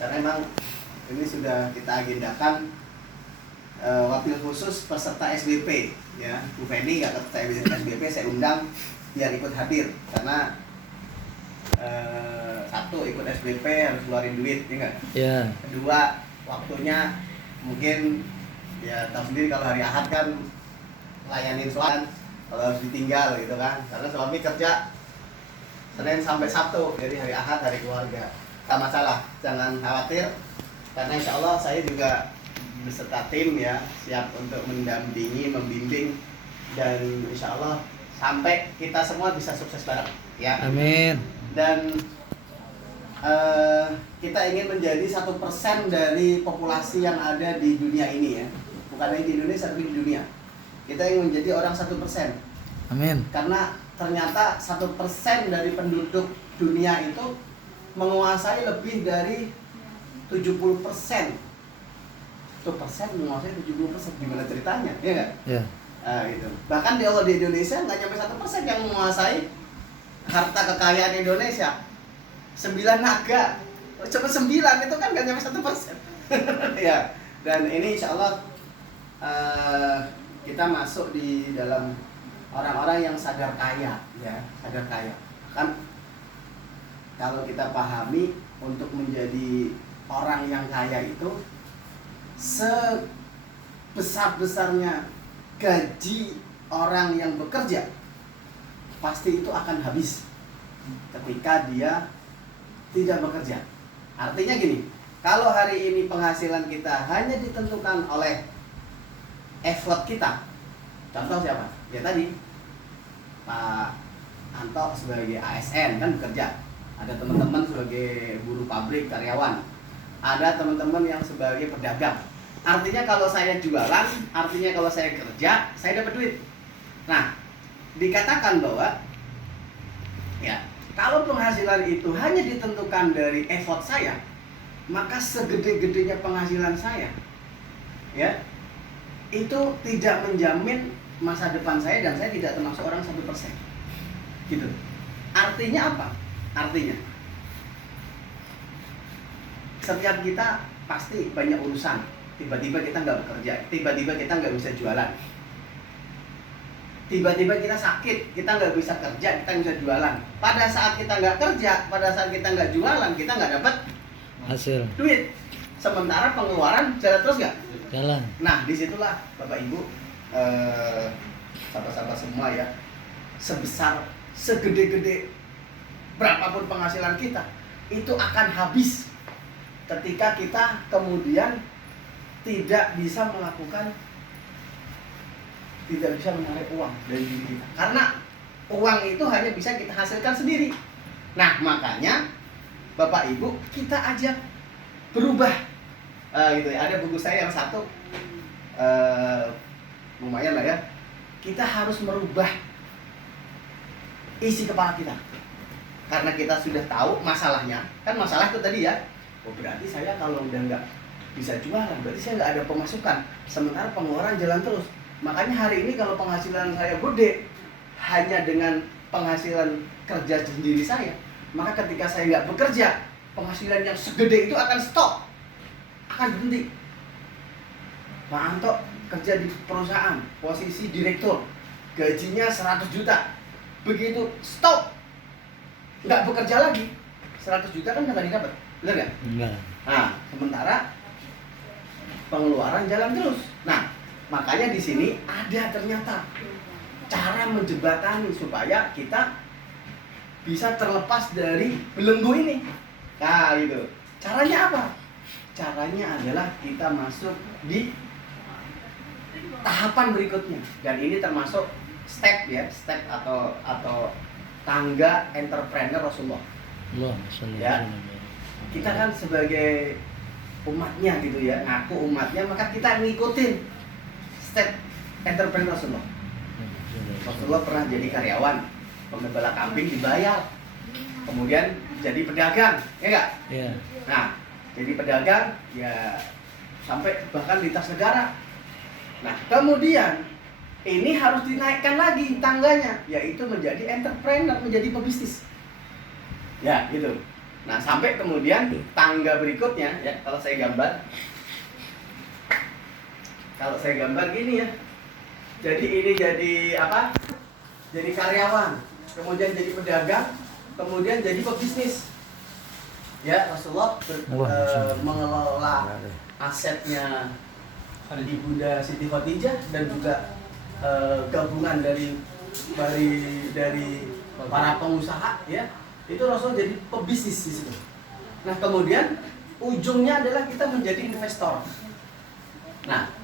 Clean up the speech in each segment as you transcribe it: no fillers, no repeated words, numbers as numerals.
karena memang ini sudah kita agendakan wabil khusus peserta SBP ya. Bu Feni nggak peserta SBP saya undang biar ikut hadir karena satu ikut SBP harus keluarin duit ya enggak? Ya. Kedua waktunya mungkin ya tahu sendiri kalau hari Ahad kan layanin suami kalau harus ditinggal gitu kan, karena suami kerja Senin sampai Sabtu, jadi hari Ahad hari keluarga. Tak masalah, jangan khawatir karena insya Allah saya juga beserta tim ya siap untuk mendampingi, membimbing dan insya Allah sampai kita semua bisa sukses bareng ya. Amin. Dan kita ingin menjadi 1% dari populasi yang ada di dunia ini ya, bukan hanya di Indonesia tapi di dunia. Kita ingin menjadi orang 1%. Amin. Karena ternyata 1% dari penduduk dunia itu menguasai lebih dari 70%. 1% menguasai 70%, gimana ceritanya? Iya nggak? Ya. Gitu. Bahkan di Indonesia nggak nyampe 1% yang menguasai harta kekayaan Indonesia. 9 naga, cuma 9 itu kan nggak nyampe 1%. Ya. Dan ini insya Allah kita masuk di dalam orang-orang yang sadar kaya, ya, sadar kaya. Kan kalau kita pahami untuk menjadi orang yang kaya itu sebesar-besarnya gaji orang yang bekerja pasti itu akan habis ketika dia tidak bekerja. Artinya gini, kalau hari ini penghasilan kita hanya ditentukan oleh effort kita, contoh siapa? Ya tadi Pak Anto sebagai ASN kan bekerja, ada teman-teman sebagai buruh pabrik karyawan, ada teman-teman yang sebagai pedagang. Artinya kalau saya jualan, artinya kalau saya kerja, saya dapat duit. Nah, dikatakan bahwa ya kalau penghasilan itu hanya ditentukan dari effort saya, maka segede-gedenya penghasilan saya ya itu tidak menjamin masa depan saya dan saya tidak termasuk orang 1%. Gitu. Artinya apa? Artinya setiap kita pasti banyak urusan. Tiba-tiba kita nggak bekerja, tiba-tiba kita nggak bisa jualan, tiba-tiba kita sakit, kita nggak bisa kerja, kita nggak bisa jualan. Pada saat kita nggak kerja, pada saat kita nggak jualan, kita nggak dapat Hasil. duit. Sementara pengeluaran jalan terus nggak? Jalan. Nah, disitulah Bapak Ibu, sahabat-sahabat semua ya, sebesar, segede-gede berapapun penghasilan kita, itu akan habis ketika kita kemudian tidak bisa menarik uang dari diri kita. Karena uang itu hanya bisa kita hasilkan sendiri. Nah, makanya Bapak Ibu kita ajak berubah. Gitu ya. Ada buku saya yang satu, lumayan lah ya. Kita harus merubah isi kepala kita. Karena kita sudah tahu masalahnya. Kan masalah itu tadi ya. Oh, berarti saya kalau udah nggak bisa jualan, berarti saya nggak ada pemasukan. Sementara pengeluaran jalan terus. Makanya hari ini kalau penghasilan saya gede hanya dengan penghasilan kerja sendiri saya, maka ketika saya nggak bekerja, penghasilan yang segede itu akan stop, akan berhenti. Pak Anto kerja di perusahaan, posisi direktur, gajinya 100 juta. Begitu stop, nggak bekerja lagi, 100 juta kan nggak didapat, benar nggak? Enggak. Nah, sementara pengeluaran jalan terus. Nah, makanya di sini ada ternyata cara menjembatani supaya kita bisa terlepas dari belenggu ini. Nah, gitu. Caranya apa? Caranya adalah kita masuk di tahapan berikutnya. Dan ini termasuk step ya, step atau tangga entrepreneur Rasulullah. Allah, Ya. Kita kan sebagai umatnya gitu ya, ngaku umatnya, maka kita ngikutin step entrepreneur Rasulullah. Rasulullah pernah jadi karyawan, pengembala kambing dibayar, kemudian jadi pedagang, ya enggak? Iya. Nah, jadi pedagang ya sampai bahkan lintas negara. Nah, kemudian ini harus dinaikkan lagi tangganya, yaitu menjadi entrepreneur, menjadi pebisnis. Ya, gitu. Nah, sampai kemudian tangga berikutnya ya, kalau saya gambar gini ya. Jadi ini jadi apa? Jadi karyawan, kemudian jadi pedagang, kemudian jadi pebisnis. Ya, Rasulullah mengelola asetnya Ibunda Siti Khadijah dan juga gabungan dari para pengusaha ya. Itu Rasul jadi pebisnis di situ. Nah, kemudian ujungnya adalah kita menjadi investor. Nah,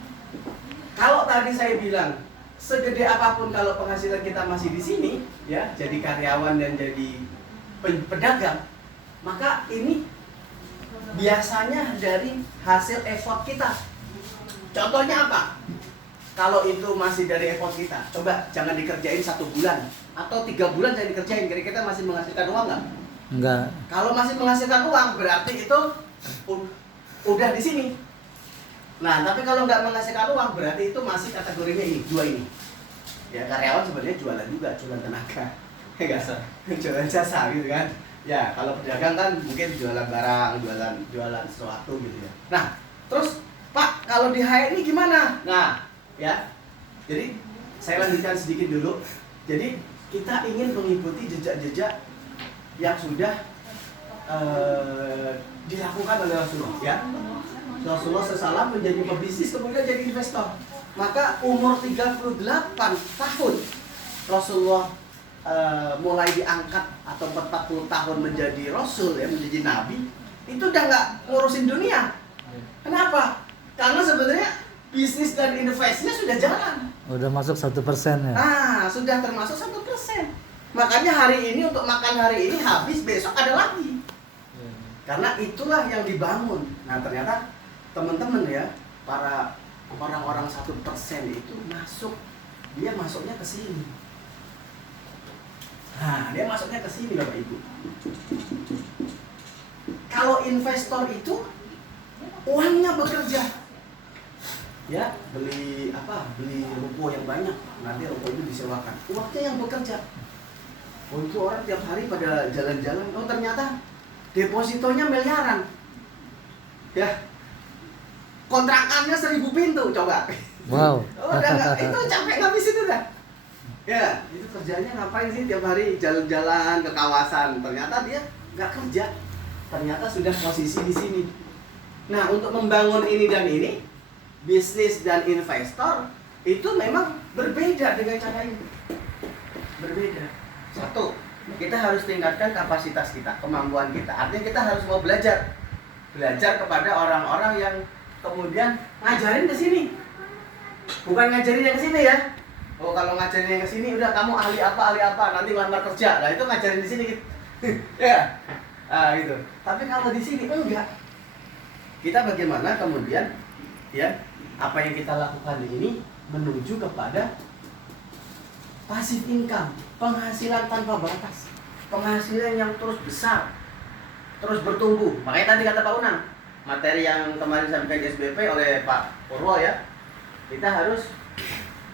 kalau tadi saya bilang segede apapun kalau penghasilan kita masih di sini ya, jadi karyawan dan jadi pedagang, maka ini biasanya dari hasil effort kita. Contohnya apa? Kalau itu masih dari effort kita, coba jangan dikerjain 1 bulan atau 3 bulan jangan dikerjain, kira-kira masih menghasilkan uang nggak? Enggak. Kalau masih menghasilkan uang berarti itu udah di sini. Nah, tapi kalau nggak menghasilkan uang berarti itu masih kategorinya ini, 2 ini. Ya, karyawan sebenarnya jualan juga, jualan tenaga, jualan jasa gitu kan. Ya, kalau pedagang kan mungkin jualan barang, jualan sesuatu gitu ya. Nah, terus Pak, kalau di HR ini gimana? Nah, ya. Jadi saya lanjutkan sedikit dulu. Jadi kita ingin mengikuti jejak-jejak yang sudah dilakukan oleh Rasulullah ya. Rasulullah SAW menjadi pebisnis kemudian jadi investor. Maka umur 38 tahun Rasulullah mulai diangkat atau 40 tahun menjadi Rasul ya, menjadi Nabi. Itu udah nggak ngurusin dunia. Kenapa? Karena sebenarnya bisnis dan investasinya sudah jalan. Udah masuk 1% ya. Nah, sudah termasuk 1%. Makanya hari ini untuk makan hari ini habis, besok ada lagi. Karena itulah yang dibangun. Nah, ternyata teman-teman ya, para orang-orang 1% itu dia masuknya ke sini. Nah, dia masuknya ke sini Bapak Ibu. Kalau investor itu uangnya bekerja. Ya, beli ruko yang banyak, nanti ruko itu disewakan. Uangnya yang bekerja. Oh, itu orang tiap hari pada jalan-jalan. Oh, ternyata depositonya miliaran. Ya. Kontrakannya 1000 pintu, coba. Wow. Oh, itu capek ngabisin udah. Ya, itu kerjanya ngapain sih tiap hari jalan-jalan ke kawasan. Ternyata dia nggak kerja. Ternyata sudah posisi di sini. Nah, untuk membangun ini dan ini, bisnis dan investor itu memang berbeda dengan cara ini. Berbeda. Satu, kita harus tingkatkan kapasitas kita, kemampuan kita. Artinya kita harus mau belajar. Belajar kepada orang-orang yang kemudian ngajarin ke sini. Bukan ngajarin yang ke sini ya. Oh, kalau ngajarin yang ke sini udah kamu ahli apa, nanti ngelamar kerja. Nah, itu ngajarin di sini gitu. Ya. Gitu. Tapi kalau di sini enggak. Kita bagaimana kemudian ya, apa yang kita lakukan ini menuju kepada passive income, penghasilan tanpa batas, penghasilan yang terus besar, terus bertumbuh. Makanya tadi kata Pak Unang, materi yang kemarin disampaikan di SBP oleh Pak Purwo ya, kita harus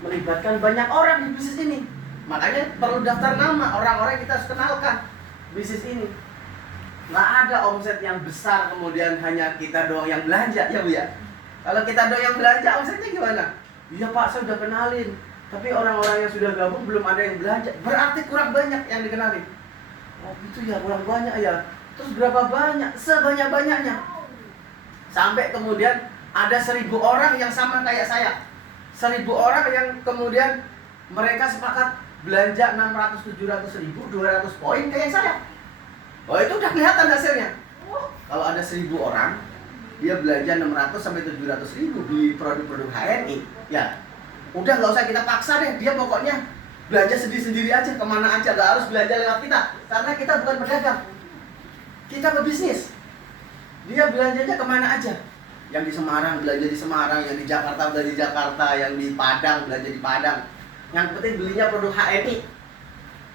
melibatkan banyak orang di bisnis ini. Makanya perlu daftar nama orang-orang yang kita harus kenalkan bisnis ini. Nggak ada omset yang besar kemudian hanya kita doang yang belanja ya Bu ya. Kalau kita doang yang belanja omsetnya gimana? Iya Pak, saya udah kenalin, tapi orang-orang yang sudah gabung belum ada yang belanja. Berarti kurang banyak yang dikenalin. Oh gitu ya, kurang banyak ya. Terus berapa banyak? Sebanyak-banyaknya. Sampai kemudian ada 1000 orang yang sama kayak saya. 1000 orang yang kemudian mereka sepakat belanja 600-700 ribu, 200 poin kayak saya. Oh, itu udah kelihatan hasilnya. Kalau ada 1000 orang, dia belanja 600 sampai 700 ribu di produk-produk HNI, ya udah nggak usah kita paksa deh, dia pokoknya belanja sendiri-sendiri aja, kemana aja, nggak harus belanja lewat kita, karena kita bukan pedagang, kita pebisnis. Dia belanjanya kemana aja, yang di Semarang belanja di Semarang, yang di Jakarta belanja di Jakarta, yang di Padang belanja di Padang, yang penting belinya produk HNI,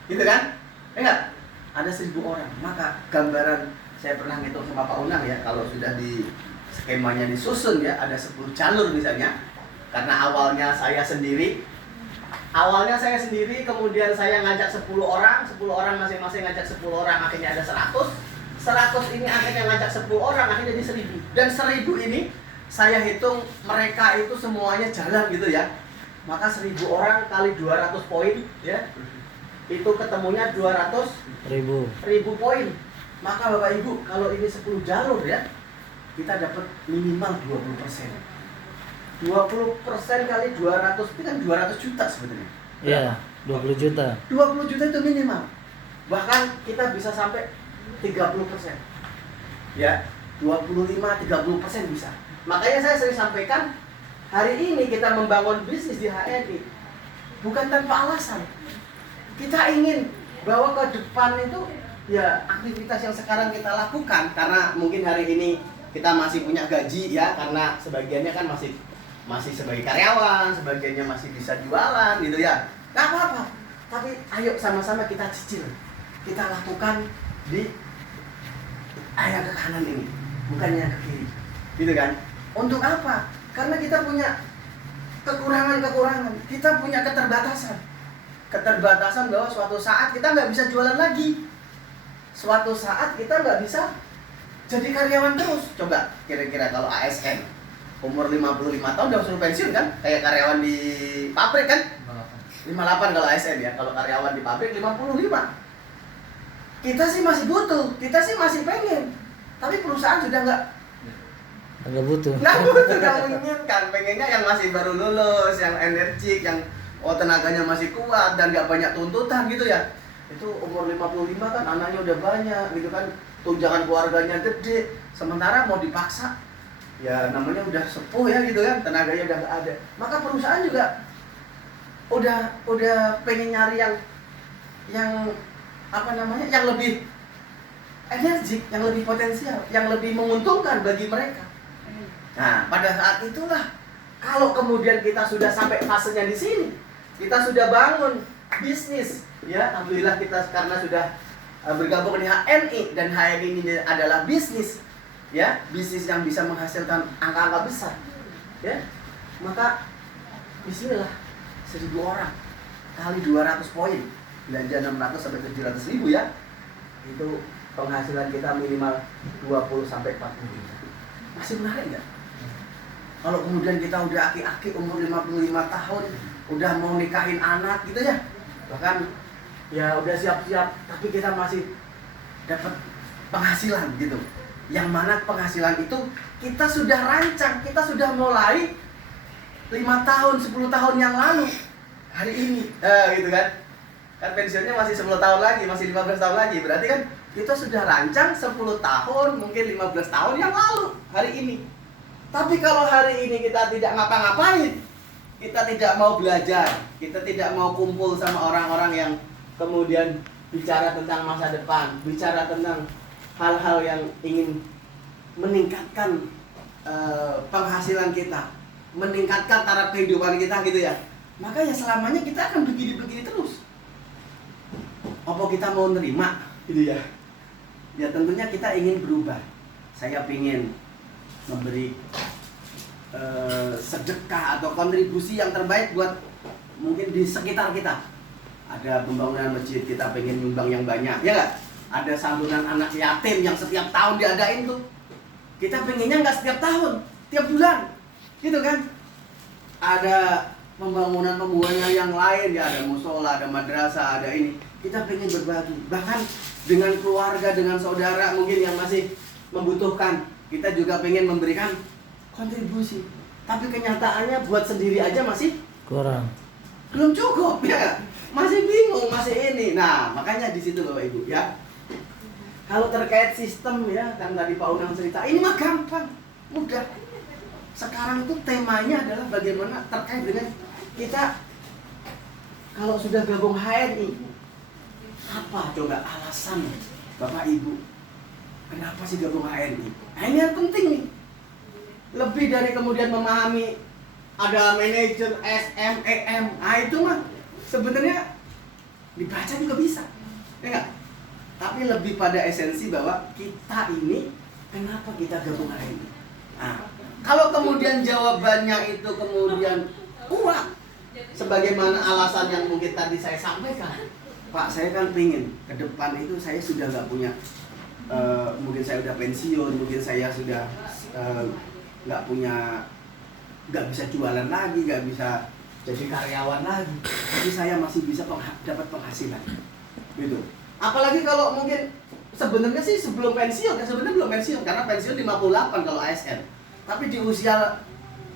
gitu kan? Enggak? Ada 1000 orang, maka gambaran saya pernah ngitung sama Pak Unang ya, kalau sudah di skemanya disusun ya, ada 10 jalur misalnya. Karena awalnya saya sendiri, kemudian saya ngajak 10 orang masing-masing ngajak 10 orang, akhirnya ada 100 100 ini akhirnya ngajak 10 orang, akhirnya jadi 1000. Dan 1000 ini saya hitung mereka itu semuanya jalan gitu ya. Maka 1000 orang kali 200 poin ya. Itu ketemunya 200.000 poin. Maka Bapak Ibu, kalau ini 10 jalur ya, kita dapat minimal 20%. 20% kali 200 itu kan 200 juta sebenarnya. Iya, 20 juta. 20 juta itu minimal. Bahkan kita bisa sampai 30%. Ya, 25-30% bisa. Makanya saya sering sampaikan, hari ini kita membangun bisnis di HNI bukan tanpa alasan. Kita ingin bahwa ke depan itu ya aktivitas yang sekarang kita lakukan, karena mungkin hari ini kita masih punya gaji ya, karena sebagiannya kan masih sebagai karyawan, sebagiannya masih bisa jualan gitu ya. Gak apa-apa. Tapi ayo sama-sama kita cicil. Kita lakukan di area ke kanan ini, bukannya ke kiri. Gitu kan? Untuk apa? Karena kita punya kekurangan-kekurangan. Kita punya keterbatasan. Keterbatasan bahwa suatu saat kita nggak bisa jualan lagi. Suatu saat kita nggak bisa jadi karyawan terus. Coba kira-kira kalau ASN umur 55 tahun udah suruh pensiun kan? Kayak karyawan di pabrik kan? 58 kalau ASN ya. Kalau karyawan di pabrik 55. Kita sih masih butuh, kita sih masih pengen. Tapi perusahaan sudah nggak butuh, nggak menginginkan. Pengennya yang masih baru lulus, yang energik, yang tenaganya masih kuat dan nggak banyak tuntutan gitu ya. Itu umur 55 kan anaknya udah banyak gitu kan. Tunjangan keluarganya gede. Sementara mau dipaksa, ya namanya udah sepuh ya gitu kan, tenaganya udah nggak ada. Maka perusahaan juga udah pengen nyari yang apa namanya, yang lebih energik, yang lebih potensial, yang lebih menguntungkan bagi mereka. Nah, pada saat itulah kalau kemudian kita sudah sampai fasenya di sini, kita sudah bangun bisnis, ya alhamdulillah kita karena sudah bergabung di HNI dan HNI ini adalah bisnis, ya bisnis yang bisa menghasilkan angka-angka besar, ya maka bismillah 1000 orang kali 200 poin, belanja 600 sampai 700 ribu ya, itu penghasilan kita minimal 20 sampai 40 juta. Masih menarik nggak? Kalau kemudian kita udah aki-aki umur 55 tahun, udah mau nikahin anak gitu ya, bahkan ya udah siap-siap, tapi kita masih dapat penghasilan gitu. Yang mana penghasilan itu kita sudah rancang, kita sudah mulai 5 tahun, 10 tahun yang lalu. Hari ini, gitu kan. Kan pensiunnya masih 10 tahun lagi, masih 15 tahun lagi. Berarti kan kita sudah rancang 10 tahun, mungkin 15 tahun yang lalu hari ini. Tapi kalau hari ini kita tidak ngapa-ngapain, kita tidak mau belajar, kita tidak mau kumpul sama orang-orang yang kemudian bicara tentang masa depan, bicara tentang hal-hal yang ingin meningkatkan penghasilan kita, meningkatkan taraf kehidupan kita gitu ya. Maka ya selamanya kita akan begini-begini terus. Apa kita mau nerima gitu ya? Ya tentunya kita ingin berubah. Saya ingin memberi sedekah atau kontribusi yang terbaik buat mungkin di sekitar kita. Ada pembangunan masjid, kita pengen nyumbang yang banyak, ya nggak? Ada santunan anak yatim yang setiap tahun diadain tuh. Kita pengennya nggak setiap tahun, tiap bulan, gitu kan? Ada pembangunan yang lain, ya ada musola, ada madrasah, ada ini. Kita pengen berbagi, bahkan dengan keluarga, dengan saudara mungkin yang masih membutuhkan. Kita juga pengen memberikan kontribusi. Tapi kenyataannya buat sendiri aja masih kurang, belum cukup ya. Masih bingung, masih ini. Nah, makanya di situ Bapak Ibu ya. Kalau terkait sistem ya, kan tadi Pak Unang cerita, ini mah gampang, mudah. Sekarang itu temanya adalah bagaimana terkait dengan kita kalau sudah gabung HNI. Apa coba alasan Bapak Ibu kenapa sih gabung HNI? Nah ini yang penting nih. Lebih dari kemudian memahami ada manajer SMEM, nah itu mah sebenarnya dibaca juga bisa, ya enggak? Tapi lebih pada esensi bahwa kita ini kenapa kita gabung HNI. Nah, kalau kemudian jawabannya itu kemudian kuat, sebagaimana alasan yang mungkin tadi saya sampaikan, Pak, saya kan pingin ke depan itu saya sudah nggak punya mungkin saya udah pensiun, mungkin saya sudah nggak bisa jualan lagi, nggak bisa jadi karyawan lagi, tapi saya masih bisa dapat penghasilan, gitu. Apalagi kalau mungkin sebenarnya sih sebelum pensiun, sebenarnya belum pensiun karena pensiun 58 kalau ASN, tapi di usia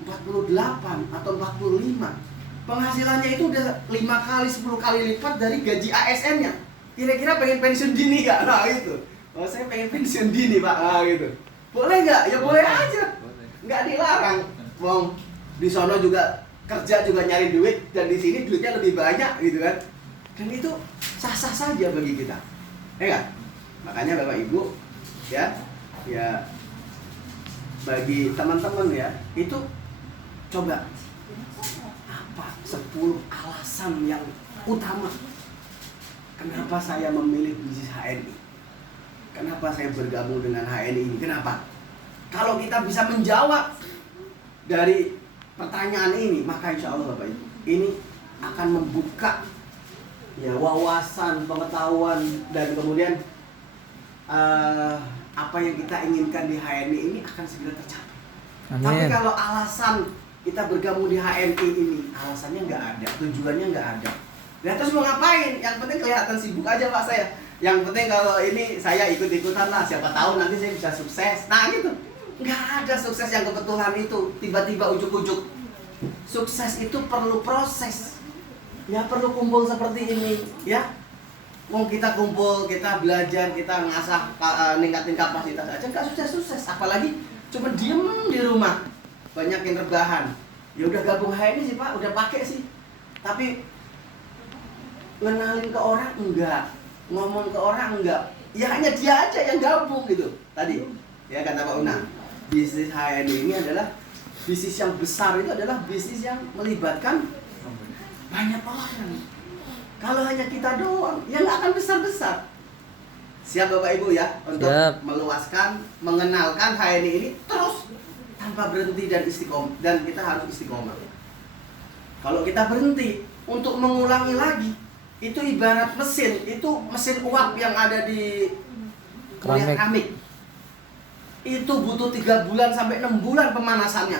48 atau 45 penghasilannya itu udah 5 kali 10 kali lipat dari gaji ASN-nya. Kira-kira pengen pensiun dini nggak? Nah itu. Oh saya pengen pensiun dini Pak, gitu. Boleh nggak? Ya boleh aja, nggak dilarang. Wong di sono juga kerja juga nyari duit dan di sini duitnya lebih banyak gitu kan. Dan itu sah-sah saja bagi kita, ya kan? Makanya Bapak Ibu ya bagi teman-teman ya itu coba apa 10 alasan yang utama kenapa saya memilih bisnis HNI. Kenapa saya bergabung dengan HNI ini? Kenapa? Kalau kita bisa menjawab dari pertanyaan ini, maka insya Allah Bapak Ibu, ini akan membuka ya wawasan, pengetahuan, dan kemudian apa yang kita inginkan di HNI ini akan segera tercapai. Amin. Tapi kalau alasan kita bergabung di HNI ini, alasannya nggak ada, tujuannya nggak ada. Nah terus mau ngapain? Yang penting kelihatan sibuk aja Pak saya. Yang penting kalau ini saya ikut-ikutan lah, siapa tahu nanti saya bisa sukses. Nah gitu. Nggak ada sukses yang kebetulan itu tiba-tiba ujuk-ujuk. Sukses itu perlu proses. Ya perlu kumpul seperti ini, ya. Mau kita kumpul, kita belajar, kita ngasah, ningkatin kapasitas aja nggak sukses-sukses. Apalagi cuma diem di rumah, banyakin rebahan. Ya udah gabung HNI sih Pak, udah pakai sih. Tapi ngenalin ke orang enggak, ngomong ke orang enggak. Ya hanya dia aja yang gabung gitu. Tadi ya kata Pak Una, bisnis HNI ini adalah bisnis yang besar, itu adalah bisnis yang melibatkan banyak orang. Kalau hanya kita doang, ya nggak akan besar-besar. Siap Bapak Ibu ya untuk meluaskan, mengenalkan HNI ini terus tanpa berhenti dan istiqomah, dan kita harus istiqomah. Kalau kita berhenti untuk mengulangi lagi, itu ibarat mesin, itu mesin uap yang ada di keramik. Itu butuh 3 bulan sampai 6 bulan pemanasannya.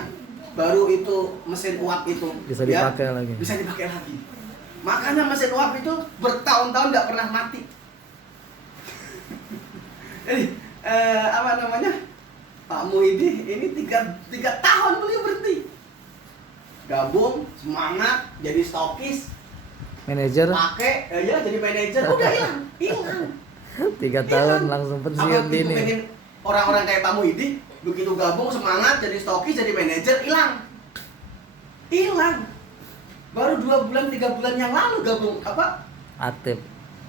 Baru itu mesin uap itu bisa dipakai lagi. Bisa dipakai lagi. Makanya mesin uap itu bertahun-tahun nggak pernah mati. Jadi apa namanya, Pak Muhyiddin ini 3 tahun beliau berhenti. Gabung, semangat, jadi stokis, manajer, pakai, ya jadi manajer, udah hilang. 3 tahun langsung pensiun dini. Pengen orang-orang kayak Pak Muhyiddin begitu gabung semangat jadi stokis, jadi manajer, hilang. Baru 2 bulan 3 bulan yang lalu gabung apa? Aktif.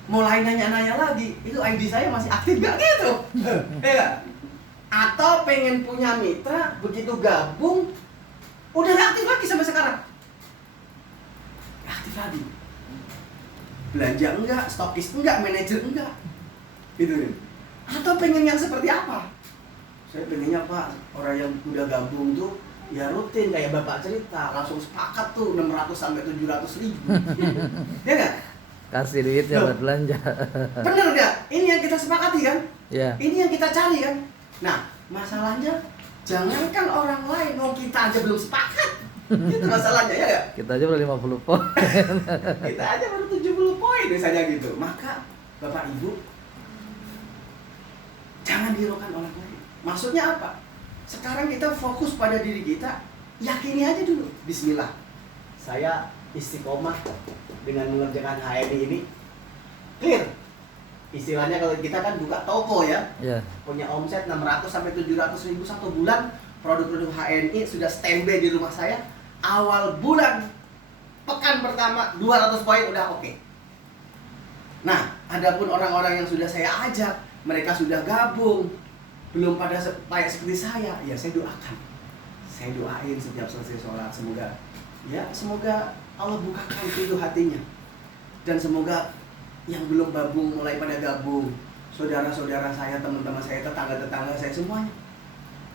Mulai nanya-nanya lagi, itu ID saya masih aktif gak gitu? Ya. Atau pengen punya mitra, begitu gabung udah gak aktif lagi sampai sekarang. Gak aktif lagi. Belanja enggak, stokis enggak, manajer enggak. Gitu nih. Atau pengen yang seperti apa? Saya pengennya Pak, orang yang udah gabung tuh ya rutin kayak Bapak cerita, langsung sepakat tuh 600 sampai 700 ribu. Ya nggak? Kasih duit ya buat belanja. Bener nggak? Ini yang kita sepakati kan? Ya. Ini yang kita cari kan? Nah, masalahnya jangankan orang lain, mau kita aja belum sepakat. Itu masalahnya ya nggak? Kita aja baru 50 poin. Kita aja baru 70 poin misalnya gitu. Maka Bapak Ibu jangan hiraukan orang lain. Maksudnya apa? Sekarang kita fokus pada diri kita, yakini aja dulu. Bismillah. Saya istiqomah dengan mengerjakan HNI ini. Clear. Istilahnya kalau kita kan buka toko ya. Punya omset 600 sampai 700 ribu satu bulan, produk-produk HNI sudah standby di rumah saya. Awal bulan pekan pertama 200 poin udah oke. Nah, adapun orang-orang yang sudah saya ajak, mereka sudah gabung, belum pada layak seperti saya, ya saya doakan. Saya doain setiap selesai sholat, semoga Allah bukakan pintu hatinya. Dan semoga yang belum gabung mulai pada gabung, saudara-saudara saya, teman-teman saya, tetangga-tetangga saya semuanya.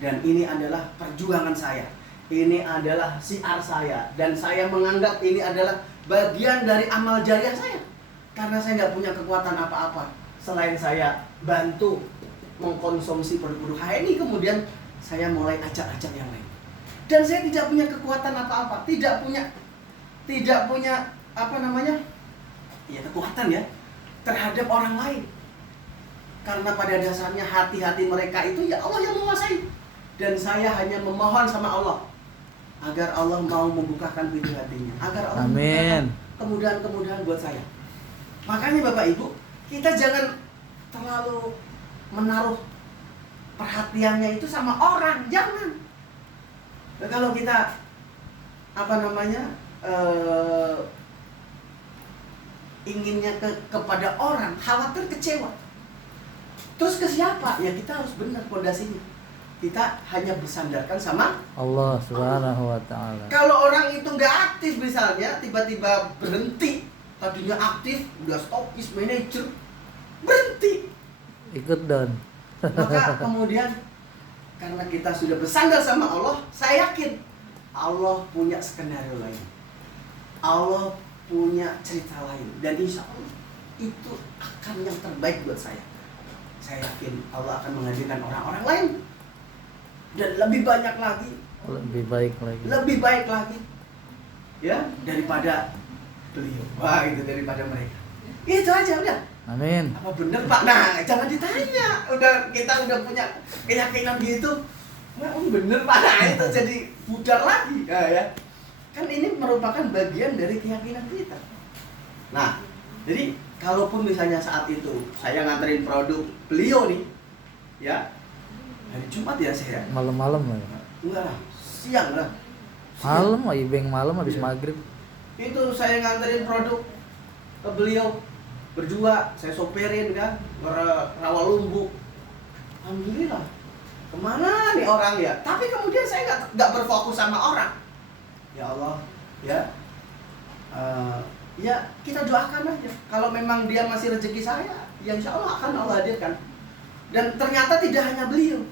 Dan ini adalah perjuangan saya. Ini adalah syiar saya, dan saya menganggap ini adalah bagian dari amal jariah saya. Karena saya nggak punya kekuatan apa-apa selain saya bantu mengkonsumsi produk-produk HNI, kemudian saya mulai ajak-ajak yang lain. Dan saya tidak punya kekuatan apa-apa, tidak punya apa namanya? Ya kekuatan ya terhadap orang lain. Karena pada dasarnya hati-hati mereka itu ya Allah yang menguasai. Dan saya hanya memohon sama Allah agar Allah mau membukakan pintu hatinya, agar Allah Amin. membukakan kemudahan-kemudahan buat saya. Makanya Bapak Ibu, kita jangan terlalu menaruh perhatiannya itu sama orang, jangan. Nah, kalau kita apa namanya inginnya kepada orang, khawatir kecewa. Terus ke siapa? Ya kita harus benar pondasinya. Kita hanya bersandarkan sama Allah Subhanahu wa taala. Kalau orang itu nggak aktif misalnya, tiba-tiba berhenti, tadinya aktif, udah stokis, manajer, berhenti. Ikut down. Maka kemudian karena kita sudah bersandar sama Allah, saya yakin Allah punya skenario lain. Allah punya cerita lain, dan insya Allah itu akan yang terbaik buat saya. Saya yakin Allah akan menghadirkan orang-orang lain dan lebih banyak lagi, lebih baik lagi ya daripada beliau. Wah, itu daripada mereka. Itu aja udah. Amin. Apa bener Pak? Nah, jangan ditanya. Kita udah punya keyakinan gitu. Nah, bener Pak. Nah, itu jadi pudar lagi. Ya. Kan ini merupakan bagian dari keyakinan kita. Nah, jadi kalaupun misalnya saat itu saya nganterin produk beliau nih, ya hari Jumat ya saya. Malam-malam lah. Enggak lah, siang lah. Malam, ibeng malam habis Iya. maghrib. Itu saya nganterin produk ke beliau berdua, saya soperin kan ke Rawalumbu. Alhamdulillah. Kemana nih orang ya? Tapi kemudian saya nggak berfokus sama orang. Ya Allah, ya. Ya kita doakan aja. Kalau memang dia masih rezeki saya, ya insya Allah akan Allah hadirkan. Dan ternyata tidak hanya beliau,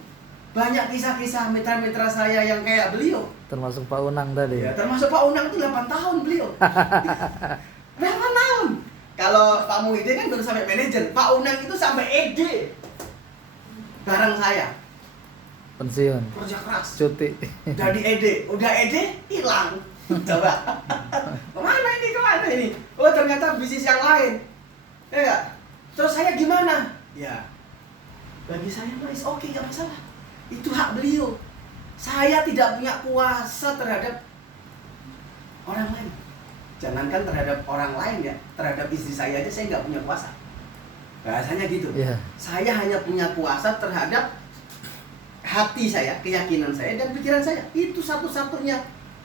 banyak kisah-kisah mitra-mitra saya yang kayak beliau. Termasuk Pak Unang tadi. Ya, termasuk Pak Unang itu 8 tahun beliau. 8 tahun. Kalau Pak Muhyiddin kan baru sampai manajer, Pak Unang itu sampai ED. Bareng saya. Pensiun. Kerja keras. Cuti. Dari ED, udah ED hilang. Coba. Kemana ini? Oh ternyata bisnis yang lain. Ya gak? Terus saya gimana? Ya. Bagi saya oke, gak masalah. Itu hak beliau. Saya tidak punya kuasa terhadap orang lain. Jangankan terhadap orang lain ya, terhadap istri saya aja saya nggak punya kuasa. Bahasanya gitu. Iya. Saya hanya punya kuasa terhadap hati saya, keyakinan saya, dan pikiran saya. Itu satu-satunya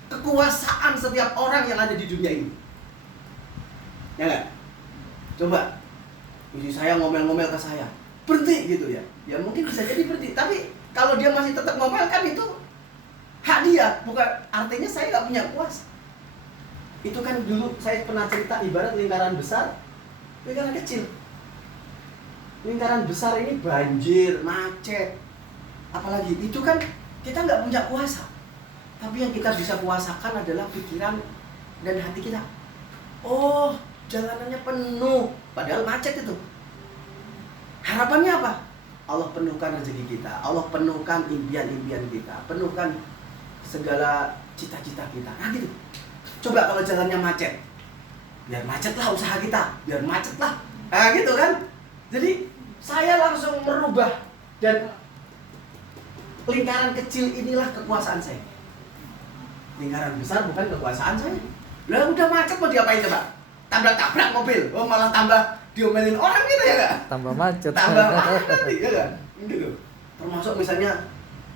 kekuasaan setiap orang yang ada di dunia ini. Ya nggak? Coba, istri saya ngomel-ngomel ke saya, berhenti gitu ya. Ya mungkin bisa jadi berhenti, tapi kalau dia masih tetap ngomel kan itu hak dia, bukan artinya saya nggak punya kuasa. Itu kan dulu saya pernah cerita ibarat lingkaran besar, lingkaran kecil. Lingkaran besar ini banjir, macet, apalagi itu kan kita nggak punya kuasa. Tapi yang kita bisa kuasakan adalah pikiran dan hati kita. Oh, jalanannya penuh, padahal macet itu. Harapannya apa? Allah penuhkan rezeki kita, Allah penuhkan impian-impian kita, penuhkan segala cita-cita kita. Nah gitu. Coba kalau jalannya macet, biar macetlah usaha kita, biar macetlah. Nah gitu kan. Jadi saya langsung merubah, dan lingkaran kecil inilah kekuasaan saya. Lingkaran besar bukan kekuasaan saya. Lah udah macet mau diapain coba? Tabrak-tabrak mobil, oh malah tambah diomelin orang gitu ya gak? Tambah macet. Tambah macet nanti ya kan? Gitu. Termasuk misalnya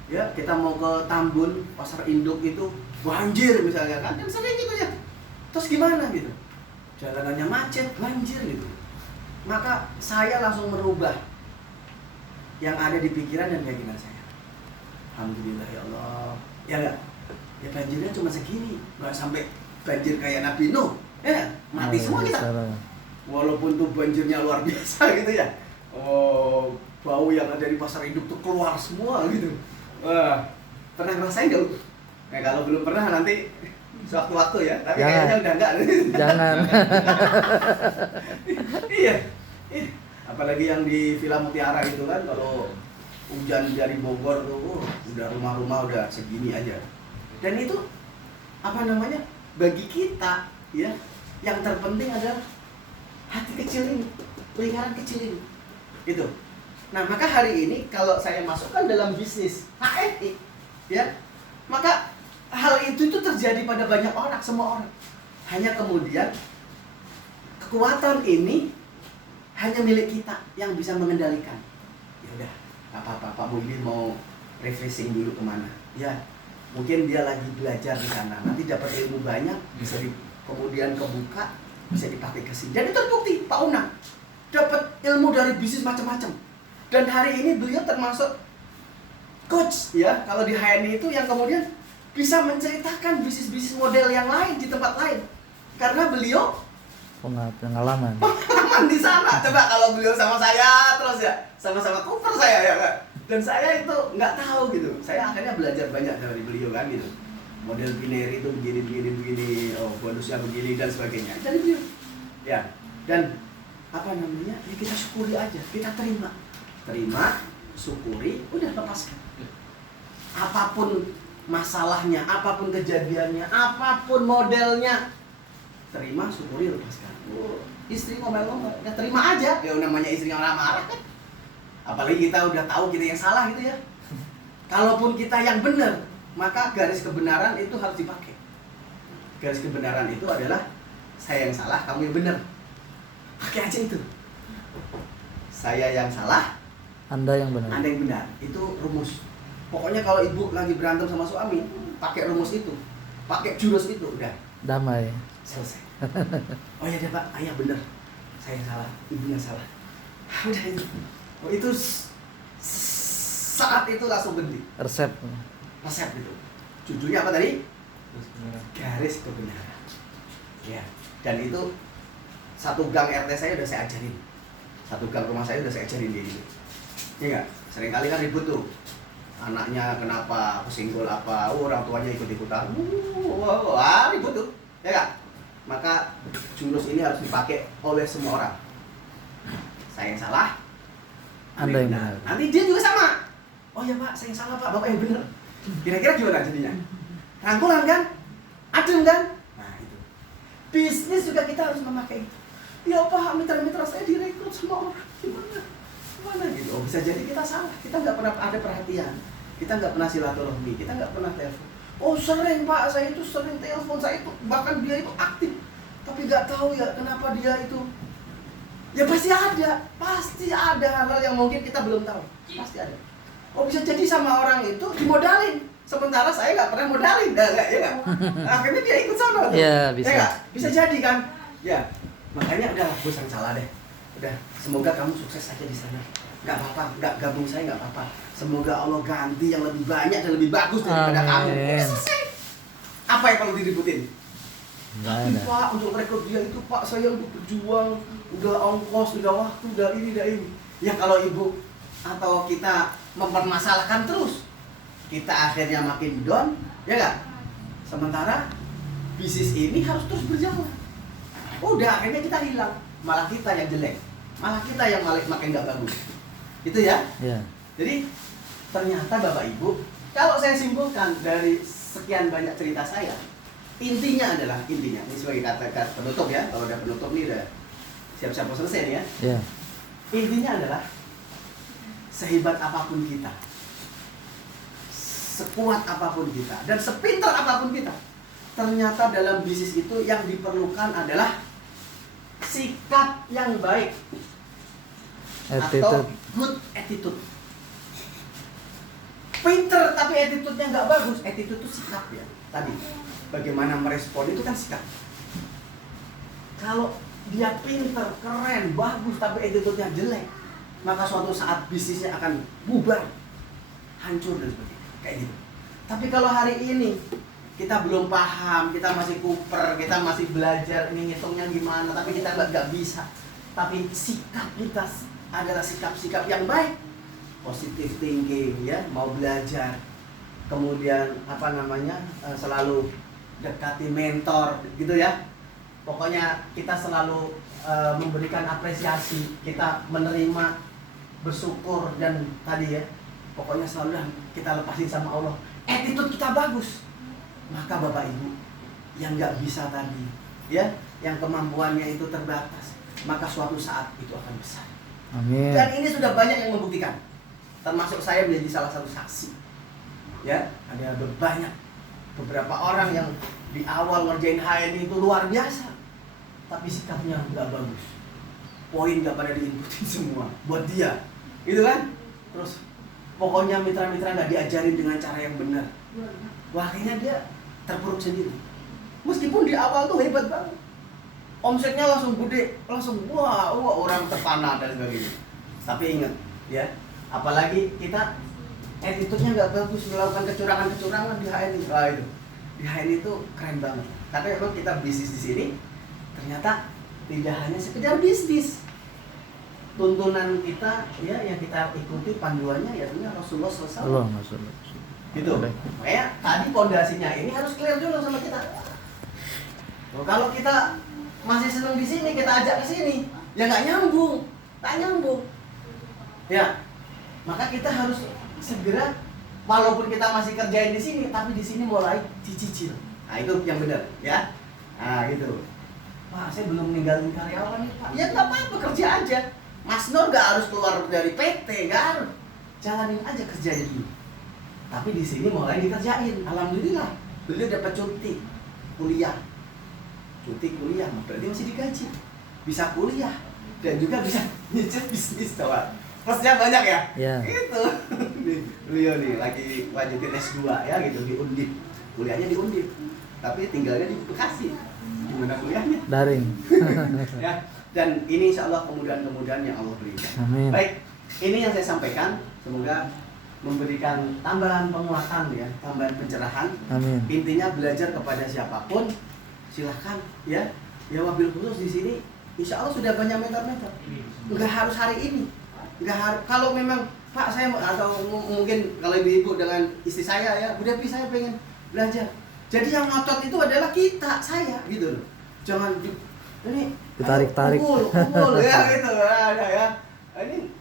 ya kita mau ke Tambun, pasar induk itu banjir misalnya kan, dan sering gitu ya. Terus gimana gitu? Jalanannya macet, banjir gitu. Maka saya langsung merubah yang ada di pikiran dan keyakinan saya. Alhamdulillah ya Allah. Ya enggak? Ya banjirnya cuma segini, nggak sampai banjir kayak Nabi Nuh. Ya, mati semua kita. Walaupun tuh banjirnya luar biasa gitu ya. Oh, bau yang ada di pasar induk tuh keluar semua gitu. Wah, pernah ngerasain nggak? Nah, kalau belum pernah nanti sewaktu-waktu ya. Tapi jangan. kayaknya udah enggak. Jangan. Iya. Apalagi yang di film Mutiara itu kan, kalau hujan dari Bogor tuh, udah rumah-rumah udah segini aja. Dan itu apa namanya? Bagi kita ya, yang terpenting adalah hati kecil ini, lingkaran kecil ini. Gitu. Nah, maka hari ini kalau saya masukkan dalam bisnis HMI ya, maka hal itu terjadi pada banyak orang, semua orang. Hanya kemudian kekuatan ini hanya milik kita yang bisa mengendalikan. Ya udah, apa-apa Pak Muhyiddin mau refreshing dulu kemana? Ya, mungkin dia lagi belajar di sana. Nanti dapat ilmu banyak, bisa kemudian kebuka, bisa dipakai ke sini. Dan itu terbukti Pak Unang dapat ilmu dari bisnis macam-macam. Dan hari ini beliau termasuk coach ya, kalau di HNI itu yang kemudian bisa menceritakan bisnis-bisnis model yang lain di tempat lain. Karena beliau pengalaman di sana. Coba kalau beliau sama saya terus ya, sama-sama cover saya ya kan. Dan saya itu nggak tahu gitu. Saya akhirnya belajar banyak dari beliau kan gitu. Model binary itu begini, oh bonusnya begini dan sebagainya. Dari beliau. Ya. Dan apa namanya? Ya kita syukuri aja, kita terima. Terima, syukuri, udah lepaskan. Apapun masalahnya, apapun kejadiannya, apapun modelnya, terima, syukuri, lepaskan. Istri ngomel-ngomel, ya terima aja. Ya namanya istri orang marah kan. Apalagi kita udah tahu kita yang salah gitu ya. Kalaupun kita yang benar, maka garis kebenaran itu harus dipakai. Garis kebenaran itu adalah saya yang salah, kamu yang benar. Pakai aja itu. Saya yang salah, Anda yang benar. Anda yang benar. Itu rumus. Pokoknya kalau ibu lagi berantem sama suami, pakai rumus itu, pakai jurus itu, udah Damai. selesai. Oh ya deh Pak, ayah bener, saya yang salah, ibu yang salah. Udah itu. Oh itu saat itu langsung berhenti. Resep. Resep itu. Judulnya apa tadi? Garis kebenaran. Ya. Dan itu satu gang RT saya udah saya ajarin. Satu gang rumah saya udah saya ajarin dia ini. Iya nggak? Seringkali kan ribut tuh. Anaknya kenapa, kesinggol apa, orang tuanya ikut-ikutan. Wah, ribut tuh. Ya nggak? Maka jurus ini harus dipakai oleh semua orang. Saya yang salah, Anda yang benar. Nanti dia juga sama. Oh ya Pak, saya yang salah Pak, Bapak yang benar. Kira-kira gimana jadinya? Rangkulan kan? Adem kan? Nah itu. Bisnis juga kita harus memakai itu. Ya Pak, mitra-mitra saya direkrut sama orang. Gimana gitu? Oh bisa jadi kita salah. Kita nggak pernah ada perhatian. Kita nggak pernah silaturahmi. Kita nggak pernah telepon. Oh sering Pak, saya itu sering telepon, saya itu bahkan dia itu aktif, tapi nggak tahu ya kenapa dia itu. Ya pasti ada hal-hal yang mungkin kita belum tahu, pasti ada. Oh bisa jadi sama orang itu dimodalin, sementara saya nggak pernah modalin, ya nggak? Akhirnya dia ikut sana tuh. Ya bisa. Ya nggak? Bisa jadi kan? Ya makanya udahlah, gue yang salah deh. Udah, semoga kamu sukses aja di sana. Nggak apa-apa, nggak gabung saya nggak apa-apa. Semoga Allah ganti yang lebih banyak dan lebih bagus daripada kamu. Selesai. Apa yang perlu diributin? Nggak ada. Pak, untuk rekrut dia itu Pak, saya untuk berjuang, udah ongkos, udah waktu, udah ini. Ya kalau ibu atau kita mempermasalahkan terus, kita akhirnya makin down, ya nggak? Sementara bisnis ini harus terus berjalan. Udah akhirnya kita hilang, malah kita yang jelek, malah kita yang makin nggak bagus. Itu ya? Ya. Jadi ternyata Bapak Ibu, kalau saya simpulkan dari sekian banyak cerita saya, intinya ini sebagai kata penutup ya, kalau udah penutup nih udah siap-siap mau selesai nih ya. Ya. Intinya adalah sehebat apapun kita, sekuat apapun kita, dan sepintar apapun kita, ternyata dalam bisnis itu yang diperlukan adalah sikap yang baik atau Attitude. good attitude. Pinter tapi attitude-nya nggak bagus. Attitude itu sikap ya. Tadi bagaimana merespon itu kan sikap. Kalau dia pinter, keren, bagus tapi attitude-nya jelek, maka suatu saat bisnisnya akan bubar, hancur dan sebagainya. Kayak gitu. Tapi kalau hari ini kita belum paham, kita masih kuper, kita masih belajar ini ngitungnya gimana, tapi kita nggak bisa. Tapi sikap kita adalah sikap-sikap yang baik. Positive thinking ya, mau belajar, kemudian selalu dekati mentor gitu ya. Pokoknya kita selalu memberikan apresiasi, kita menerima, bersyukur, dan tadi ya pokoknya selalu kita lepasin sama Allah, attitude kita bagus, maka Bapak Ibu yang nggak bisa tadi, ya, yang kemampuannya itu terbatas, maka suatu saat itu akan besar. Amin. Dan ini sudah banyak yang membuktikan, termasuk saya menjadi salah satu saksi. Ya, ada banyak beberapa orang yang di awal ngerjain HNI itu luar biasa, tapi sikapnya nggak bagus, poin nggak pada diinputin semua buat dia, gitu kan? Terus pokoknya mitra-mitra nggak diajarin dengan cara yang benar, wah akhirnya dia terpuruk sendiri. Meskipun di awal tuh hebat banget, omsetnya langsung gede, langsung wah orang terpana dan sebagainya. Tapi ingat ya, apalagi kita attitude-nya nggak bagus, melakukan kecurangan-kecurangan di HNI. Wah itu, di HNI itu keren banget. Karena memang kita bisnis di sini ternyata tidak hanya sekedar bisnis. Tuntunan kita ya yang kita ikuti panduannya ya Rasulullah SAW. Allah Rasulullah. Gitu. Makanya tadi pondasinya ini harus clear dulu sama kita. Kalau kita masih senang di sini, kita ajak ke sini, ya nggak nyambung, ya. Maka kita harus segera, walaupun kita masih kerjain di sini, tapi di sini mulai dicicil. Nah itu yang benar, ya. Nah gitu. Pak, saya belum ninggalin karyawan nih Pak. Ya nggak apa-apa, kerja aja. Mas Nur nggak harus keluar dari PT, nggak harus. Jalanin aja kerjanya dulu. Tapi di sini mulai dikerjain. Alhamdulillah, beliau dapat cuti kuliah. Cuti kuliah, berarti masih digaji, bisa kuliah dan juga bisa nyicil bisnis, coba. Plusnya banyak ya? Ya. Gitu. Nih, beliau nih lagi lanjutin S2 ya gitu di Undip. Kuliahnya di Undip. Tapi tinggalnya di Bekasi. Gimana kuliahnya? Daring. Ya. Dan ini insya Allah kemudahan-kemudahan yang Allah berikan. Amin. Baik, ini yang saya sampaikan. Semoga memberikan tambahan penguatan ya, tambahan pencerahan. Amin. Intinya belajar kepada siapapun silahkan ya. Ya wabil khusus di sini insya Allah sudah banyak meter-meter. Enggak harus hari ini. Enggak harus, kalau memang Pak saya atau mungkin kalau ibu-ibu dengan istri saya ya, Bu Devi saya pengen belajar. Jadi yang ngotot itu adalah kita, saya gitu loh. Jangan ini ditarik-tarik. Pukul ya gitu ada ya. Ini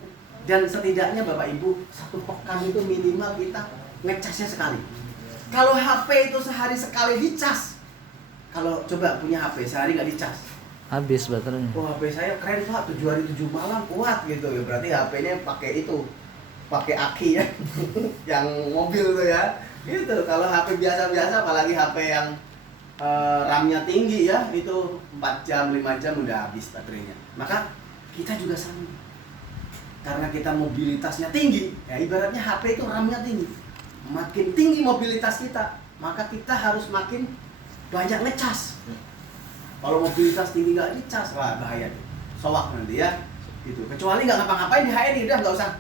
dan setidaknya Bapak Ibu satu pekan itu minimal kita ngecasnya sekali. Kalau HP itu sehari sekali dicas. Kalau coba punya HP sehari nggak dicas, Habis baterainya. oh HP saya keren Pak, 7 hari 7 malam kuat gitu ya. Berarti HP-nya pakai itu, pakai aki ya, yang mobil tuh ya. Gitu. Kalau HP biasa-biasa, apalagi HP yang RAM-nya tinggi ya, itu 4 jam, 5 jam udah habis baterainya. Maka kita juga sama. Karena kita mobilitasnya tinggi, ya ibaratnya HP itu RAM-nya tinggi. Makin tinggi mobilitas kita, maka kita harus makin banyak ngecas. Kalau mobilitas tinggi nggak dicas, wah bahaya tuh. Soak nanti ya. Gitu. Kecuali nggak ngapa-ngapain di HNI udah nggak usah.